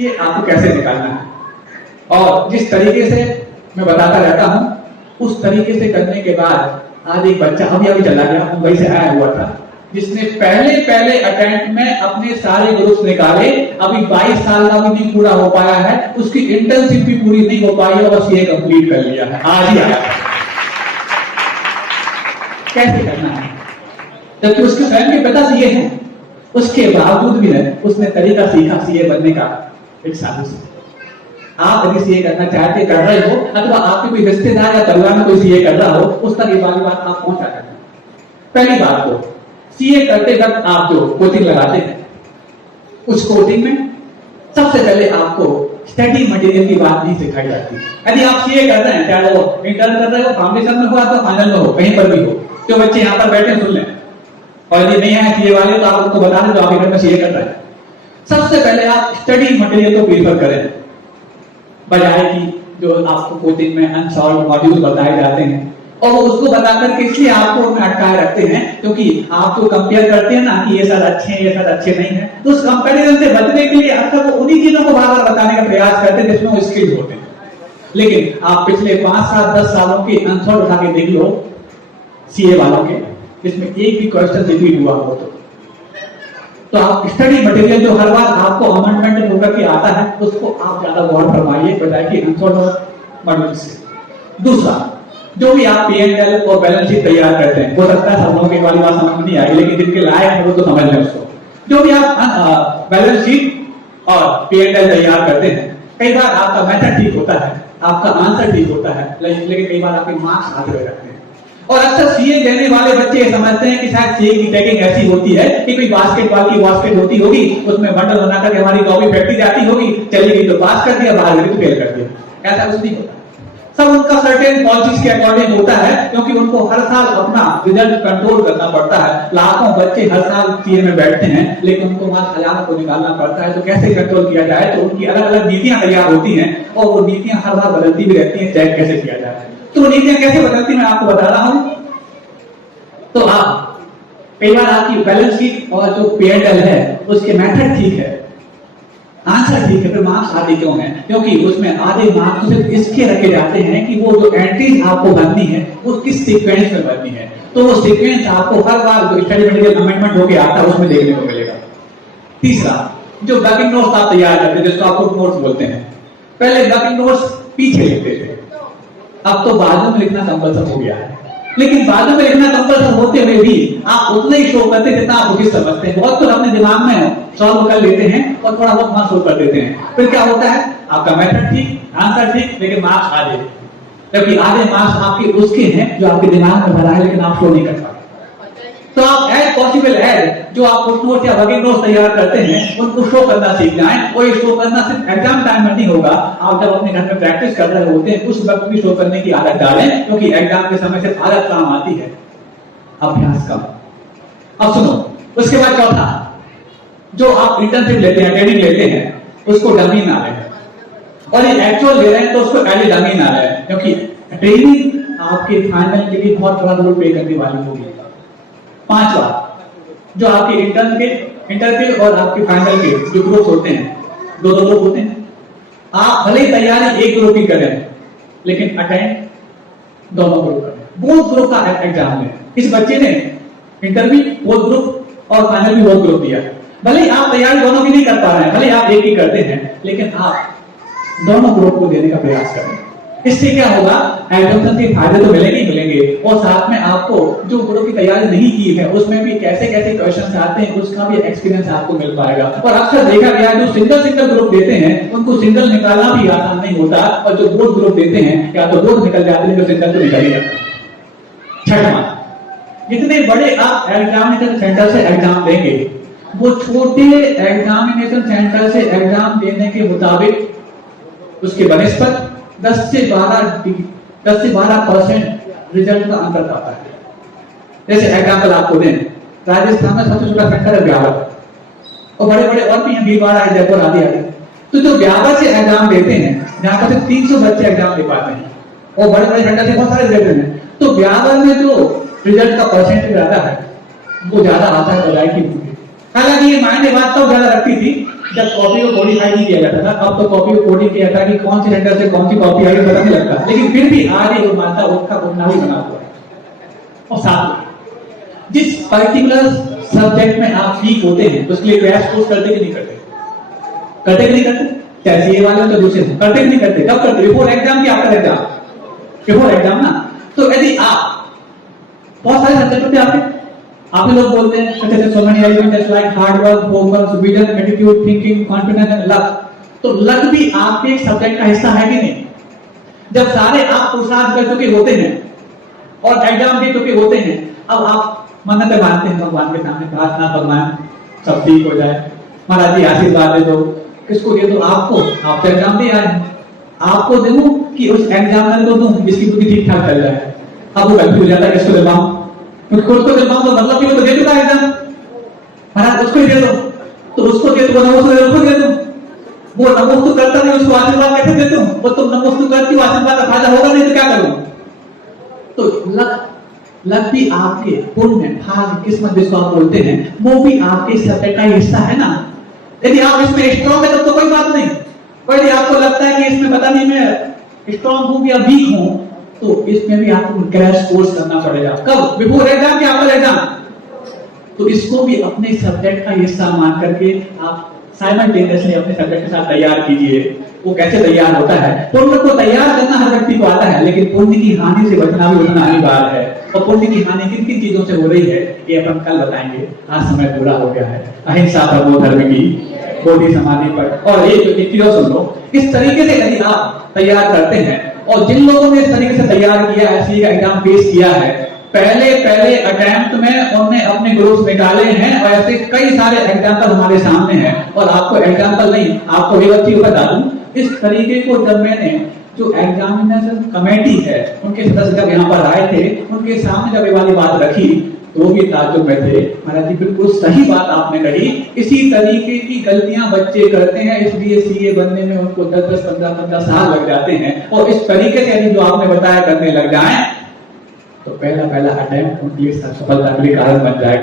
CA आपको कैसे निकालना है, और जिस तरीके से मैं बताता रहता हूं उस तरीके से करने के बाद आज एक बच्चा अभी चला गया, मुंबई से आया हुआ था, जिसने पहले अटेम्प्ट में अपने सारे ग्रुप्स निकाले, अभी 22 साल का भी नहीं पूरा हो पाया है, उसकी इंटर्नशिप भी पूरी नहीं हो पाई और सीए कंप्लीट कर लिया है, आज ही आया। कैसे करना है, जबकि उसके स्वयं के पिता सीए हैं, उसके बावजूद भी उसने तरीका सीखा सीए बनने का एक साधु से। आप यदि सीए करना चाहते कर रहे हो, अथवा आपके कोई रिश्तेदार या परिवार में कोई सीए कर रहा हो, उस तक ये वाली बात आप पहुंचा करना। पहली बात तो सीए करते वक्त आप जो कोचिंग लगाते हैं, उस कोचिंग में सबसे पहले आपको स्टडी मटेरियल की बात नहीं सिखाई जाती। यदि आप सीए कर रहे हैं, चाहे वो इंटर्न कर रहे हो, फाउंडेशन में हो अथवा फाइनल में हो, कहीं पर भी हो, तो बच्चे यहाँ पर बैठे सुन लें, और यदि नहीं है सीए वाले तो आप उनको बता दें जो आप घर में सीए कर रहे हैं। सबसे पहले आप स्टडी मटेरियल को प्रीफर करें, बजाय कि जो आपको कोचिंग में अनसॉल्व मॉड्यूल बताए जाते हैं, और वो उसको बताकर के इसलिए आपको उनमें अटकाए रखते हैं क्योंकि आप जो कंपेयर करते हैं ना कि ये सर अच्छे हैं, ये सर अच्छे नहीं है, तो उस कंपैरिजन से बचने के लिए अक्सर वो उन्हीं चीजों को बार बार बताने का प्रयास करते हैं जिसमें वो स्किल्ड होते हैं। लेकिन आप पिछले 5 साल 10 सालों के आंसर उठा के देख लो सीए वालों के, जिसमें एक भी क्वेश्चन रिपीट हुआ हो तो आप स्टडी मटेरियल जो हर बार आपको अमेंडमेंट होकर के आता है उसको आप ज्यादा गौर फरमाइए बजाय कि आंसर मॉड्यूल से। दूसरा, जो भी आप पीएनएल और बैलेंस शीट तैयार करते हैं, हो सकता है सब लोगों की वाली बात समझ नहीं आई, लेकिन जिनके लायक है वो तो समझ लें उसको। जो भी आप बैलेंस शीट और पीएनएल तैयार करते हैं, कई बार आपका मेथड ठीक होता है, आपका आंसर ठीक होता है, लेकिन कई बार आपके मार्क्स आते हुए रहते हैं। और अक्सर सीए देने वाले बच्चे समझते हैं कि शायद सीए की टैगिंग ऐसी होती है कि कोई बास्केटबॉल की बास्केट होती होगी, उसमें बंडल बनाकर हमारी कॉपी फेंकती जाती होगी, चली गई तो पास कर दिया, बाहर गई तो फेल कर दिया। ऐसा कुछ नहीं होता। सब उनका सर्टेन पॉलिसीज के अकॉर्डिंग होता है, क्योंकि उनको हर साल अपना रिजल्ट कंट्रोल करना पड़ता है। लाखों बच्चे हर साल सीए में बैठते हैं, लेकिन उनको वहां हजारों को निकालना पड़ता है। तो कैसे कंट्रोल किया जाए, तो उनकी अलग अलग नीतियां तैयार होती हैं, और वो नीतियां हर बार बदलती भी रहती हैं, चेक कैसे किया जाए। तो नीतियां कैसे बदलती मैं आपको बता रहा हूं। तो आप कई बार आपकी बैलेंस शीट और जो पीएनएल है उसके मेथड ठीक है, आंसर ठीक है, फिर मार्क्स आते क्यों हैं? क्योंकि उसमें आधे मार्क्स सिर्फ इसके रखे जाते हैं कि वो जो एंट्रीज आपको भरनी है वो किस सीक्वेंस में भरनी है। तो वो सीक्वेंस आपको हर बार जो स्टडी मटेरियल अमेंडमेंट होकर आता है उसमें देखने को मिलेगा। तीसरा, जो वर्किंग नोट्स आप तैयार करते हैं, जिसको आप नोट्स बोलते हैं, पहले वर्किंग नोट्स पीछे लिखते थे, अब तो बाजू में लिखना कंपल्सरी हो गया है। लेकिन बाजू में लिखना कंपल्सरी होते हुए भी आप उतना ही शो करते जितना आप उचित समझते हैं। बहुत तो अपने दिमाग में सॉल्व कर लेते हैं और थोड़ा बहुत वहां शो कर देते हैं, फिर क्या होता है, आपका मेथड ठीक, आंसर ठीक, लेकिन मार्क्स आधे, जबकि आधे मार्क्स आपके उसके हैं जो आपके दिमाग में भरा है लेकिन आप शो नहीं कर पाते। तो आप एज पॉसिबल एज जो आप नोट या वर्किंग नोट्स तैयार करते हैं उनको शो करना सीख जाएं। और ये शो करना सिर्फ एग्जाम टाइम में नहीं होगा, आप जब अपने घर में प्रैक्टिस कर रहे होते हैं उस वक्त भी शो करने की आदत डालें, क्योंकि एग्जाम के समय से आदत काम आती है, अभ्यास कम। अब सुनो, उसके बाद चौथा, जो आप इंटर्नशिप लेते हैं, ट्रेनिंग लेते हैं, उसको डमी ना लें, और ये एक्चुअल ले रहे हैं तो उसको पहले डमी ना लें, क्योंकि ट्रेनिंग आपके फाइनल के लिए बहुत बड़ा रोल प्ले करने वाली होगी। पांचवा, जो आपके इंटर के और आपके फाइनल के जो ग्रुप्स होते हैं, दो ग्रुप होते हैं, आप भले ही तैयारी एक ग्रुप की करें लेकिन अटेंड दोनों ग्रुप करें, बोथ ग्रुप का एग्जाम लें। इस बच्चे ने इंटरव्यू बोथ ग्रुप और फाइनल भी बोथ ग्रुप दिया। भले ही आप तैयारी दोनों की नहीं कर पा रहे हैं, भले ही आप एक ही करते हैं, लेकिन आप दोनों ग्रुप को देने का प्रयास करें। इससे क्या होगा, एग्जाम के फायदे तो मिलेंगे ही मिलेंगे, और साथ में आपको जो ग्रुप की तैयारी नहीं की है उसमें भी कैसे कैसे क्वेश्चंस आते हैं उसका भी एक्सपीरियंस आपको मिल पाएगा। और अक्सर देखा गया जो सिंगल ग्रुप देते हैं उनको सिंगल निकालना भी आसान नहीं होता, और जो बोथ ग्रुप देते हैं या तो बोथ निकल जाते हैं, जो सिंगल तो निकल ही जाता। छठवां, जितने बड़े आप एग्जामिनेशन सेंटर से एग्जाम देंगे, वो छोटे एग्जामिनेशन सेंटर से एग्जाम देने के मुताबिक उसके बनिस्बत 10 से 12% रिजल्ट का अंतर आता है। जैसे एग्जाम्पल आपको दें, राजस्थान में सबसे छोटा सेंटर है ब्यावर, और बड़े बड़े और भी हैं, भीलवाड़ा है, जयपुर आदि आदि। तो जो ब्यावर से एग्जाम देते हैं, जहां पर 300 बच्चे एग्जाम दे पाते हैं, और बड़े बड़े सेंटर से बहुत सारे देते हैं, तो ब्यावर में जो रिजल्ट का परसेंटेज ज्यादा है वो ज्यादा आता है बजाय की। हालांकि ये मायने बात तो ज्यादा रखती थी, जब कॉपी को कोडिफाई नहीं किया जाता था, अब तो कॉपी को कोडिंग किया जाता है कि कौन से सेंटर से कौन सी कॉपी आई पता नहीं लगता, लेकिन फिर भी आज ये मानता उसका उतना ही बना हुआ है। और साथ में जिस पर्टिकुलर सब्जेक्ट में आप वीक होते हैं उसके लिए क्रैश कोर्स करते कि नहीं करते? करते कि नहीं करते? चाहे सीए वाले तो दूसरे करते कि नहीं करते? कब करते? बिफोर एग्जाम की आफ्टर एग्जाम? बिफोर एग्जाम ना। तो यदि आप बहुत सारे सब्जेक्ट होते हैं आप लोग बोलते हैं जैसे so many elements like hard work, focus, vision, attitude, thinking, confidence and luck। तो लक भी आपके एक सब्जेक्ट का हिस्सा है कि नहीं? जब सारे आप पुरुषार्थ कर चुके होते हैं और एग्जाम दे चुके होते हैं, अब आप मन्नतें मानते हैं भगवान के सामने, प्रार्थना भगवान सब ठीक हो जाए, महाराज जी आशीर्वाद दे दो। किसको दे दो? आपको। आप तो एग्जाम दे आए हैं, आपको दे दूं कि उस एग्जामिनर को दूं जिसकी बुद्धि ठीक ठाक चल जाए? अब वो कंफ्यूज हो जाता है किसको दिलवाऊं, खुद को दिलवाऊं तो मतलब कि वो दे चुका है एग्जाम, महाराज उसको ही दे दो। तो उसको दे दो, नमोस्तु दे दूं, वो नमोस्तु करता नहीं, उसको आशीर्वाद कैसे दे दूं? वो तुम नमोस्तु करती हो, आशीर्वाद का फायदा होगा नहीं तो क्या करूं? तो लक भी आपके पुण्य, भाग्य, किस्मत जिसको आप बोलते हैं, वो भी आपके सत्य का हिस्सा है ना। यदि आप इसमें स्ट्रॉन्ग है तो कोई बात नहीं, पर यदि आपको लगता है कि इसमें पता नहीं मैं स्ट्रॉन्ग हूं या वीक हूं, तो इसमें भी आपको क्रैश कोर्स करना पड़ेगा। कब? बिफोर एग्जाम के आफ्टर एग्जाम। तो इसको भी अपने सब्जेक्ट का हिस्सा मान करके आप साइमल्टेनियसली अपने सब्जेक्ट के साथ तैयार कीजिए। वो कैसे तैयार होता है? पुण्य को तैयार करना हर व्यक्ति को आता है, लेकिन पुण्य की हानि से बचना भी उतना अनिवार्य है। और पुण्य की हानि किन किन चीजों से हो रही है ये अपन कल बताएंगे। आज समय पूरा हो गया है। अहिंसा परमो धर्म की, बोधि समाधि पर। और एक चीज सुन लो, इस तरीके से यदि आप तैयार करते हैं, और जिन लोगों ने इस तरीके से तैयार किया है, सीए का एग्जाम फेस किया है, पहले अटेम्प्ट में उन्होंने अपने ग्रुप्स निकाले हैं, और ऐसे कई सारे एग्जाम्पल हमारे सामने हैं। और आपको एग्जाम्पल नहीं, आपको एक चीज बता दूं, इस तरीके को जब मैंने जो एग्जामिनेशन कमेटी है उनके सदस्य जब यहाँ पर आए थे, उनके सामने जब ये वाली बात रखी तो भी ताज्जुब में थे। महाराज जी बिल्कुल सही बात आपने कही, इसी तरीके की गलतियां बच्चे करते हैं, इसलिए सीए बनने में उनको 10-10, 15-15 साल लग जाते हैं। और इस तरीके से यदि जो आपने बताया करने लग जाए तो पहला अटेम्प्ट उनके लिए सफलता के लिए कारण बन जाएगा।